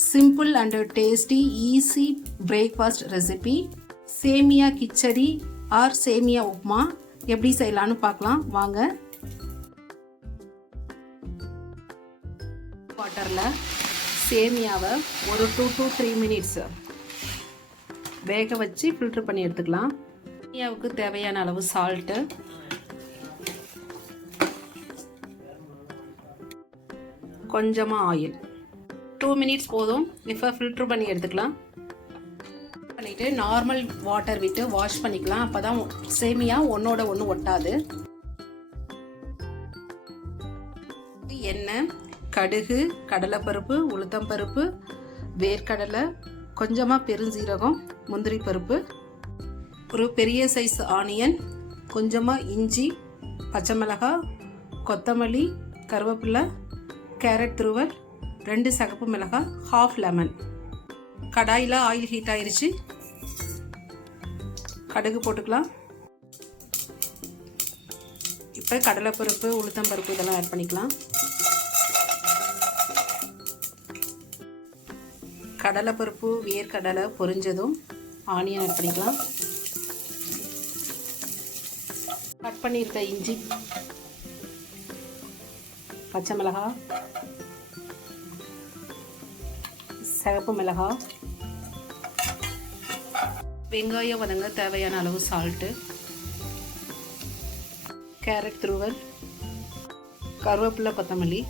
Simple and tasty easy breakfast recipe சேமியா khichdi R சேமியா உப்மா எப்படி செய்யலாம்னு பார்க்கலாம் வாங்க. வாட்டர்ல சேமியாவை ஒரு 2 to 3 minutes வேக வச்சு ஃபில்டர் பண்ணி எடுத்துக்கலாம். சேமியாவுக்கு தேவையான அளவு சால்ட், கொஞ்சமா ஆயில், 2 minutes போதும். இப்போ ஃபில்டர் பண்ணி எடுத்துக்கலாம். பண்ணிட்டு நார்மல் வாட்டர் விட்டு வாஷ் பண்ணிக்கலாம். அப்பதான் சேமியா ஒன்னோட ஒன்று ஒட்டாது. எண்ணெய், கடுகு, கடலைப்பருப்பு, உளுத்தம்பருப்பு, வேர்க்கடலை, கொஞ்சமாக பெருஞ்சீரகம், முந்திரி பருப்பு, ஒரு பெரிய சைஸ் ஆனியன், கொஞ்சமாக இஞ்சி, பச்சை மிளகாய், கொத்தமல்லி, கருவேப்பிலை, கேரட் துருவல், 2 சிகப்பு மிளகாய், ½ லெமன். கடாயில் ஆயில் ஹீட் ஆயிருச்சு. கடுகு போட்டுக்கலாம். இப்போ கடலைப்பருப்பு, உளுத்தம்பருப்பு இதெல்லாம் ஆட் பண்ணிக்கலாம். கடலைப்பருப்பு, வேர்க்கடலை பொரிஞ்சதும் ஆனியன் ஆட் பண்ணிக்கலாம். கட் பண்ணியிருக்க இஞ்சி, பச்சை மிளகாய், சிகப்பு மிளகாய், வெங்காயம் வதங்க தேவையான அளவு சால்ட்டு, கேரட் துருவல், கருவேப்பிலை, கொத்தமல்லி,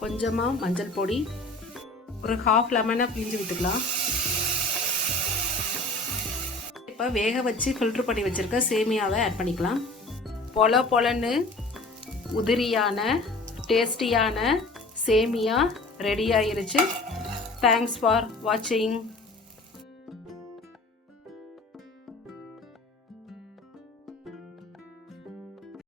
கொஞ்சமாக மஞ்சள் பொடி, ஒரு ½ லெமனை பிழிஞ்சு விட்டுக்கலாம். இப்போ வேக வச்சு ஃபில்டர் பண்ணி வச்சுருக்க சேமியாவை ஆட் பண்ணிக்கலாம். பொலன்னு உதிரியான டேஸ்டியான சேமியா ரெடி ஆயிருச்சு. தேங்க்ஸ் ஃபார் வாட்சிங்.